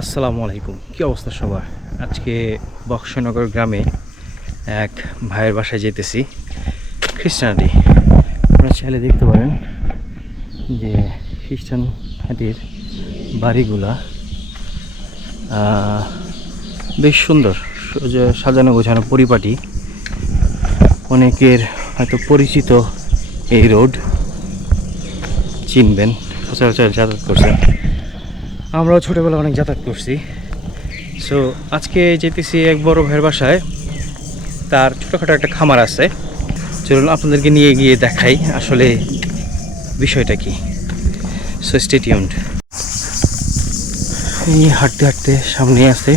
আসসালামু আলাইকুম, কী অবস্থা সবার? আজকে বক্সনগর গ্রামে এক ভাইয়ের বাসায় যেতেছি। খ্রিস্টানাটি আপনারা চাইলে দেখতে পারেন যে খ্রিস্টান হাটির বাড়িগুলা বেশ সুন্দর, সাজানো গোছানো পরিপাটি। অনেকের হয়তো পরিচিত এই রোড, চিনবেন, সচরাচর যাতায়াত করছেন। আমরাও ছোটোবেলা অনেক যাতায়াত করছি। সো আজকে যেতেছি এক বড় ভাইয়ের বাসায়। তার ছোটোখাটো একটা খামার আছে, চলুন আপনাদেরকে নিয়ে গিয়ে দেখাই আসলে বিষয়টা কি। So stay tuned. এই হাঁটতে হাঁটতে সামনে আছে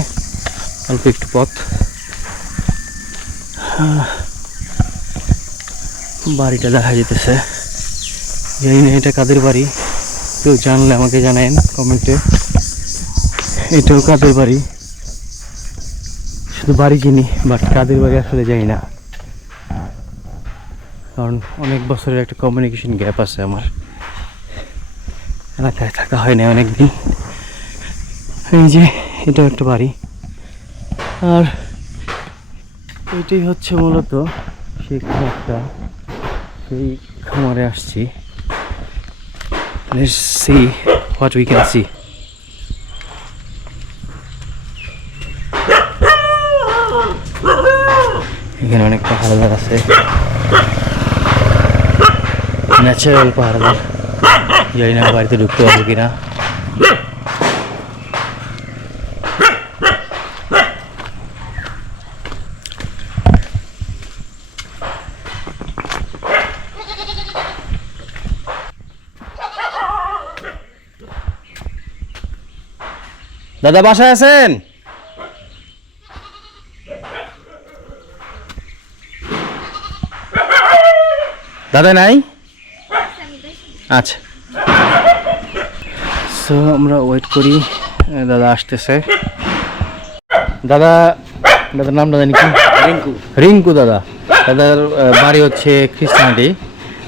অল্প একটু পথ, বাড়িটা দেখা যেতেছে। জানি না এটা কাদের বাড়ি, কেউ জানলে আমাকে জানায়েন কমেন্টে। এটাও কাদের বাড়ি, শুধু বাড়ি চিনি, বাট কাদের বাড়ি আসলে জানি না, কারণ অনেক বছরের একটা কমিউনিকেশন গ্যাপ আছে। আমার এলাকায় থাকা হয় না অনেকদিন। এই যে এটাও একটা বাড়ি, আর এটাই হচ্ছে মূলত সেই খামারটা। সেই খামারে আসছি। Let's see what we can see. এখানে অনেক পাহাড় আছে, ন্যাচারাল পাহাড়। জানি না বাড়িতে ঢুকতে পারবো কিনা। দাদা বাসায় আছেন? দাদা নাই? আচ্ছা, সো আমরা ওয়েট করি, দাদা আসতেছে। দাদার নামটা জানি কি? রিঙ্কু। রিঙ্কু দাদা। দাদার বাড়ি হচ্ছে খ্রিস্টানাটি।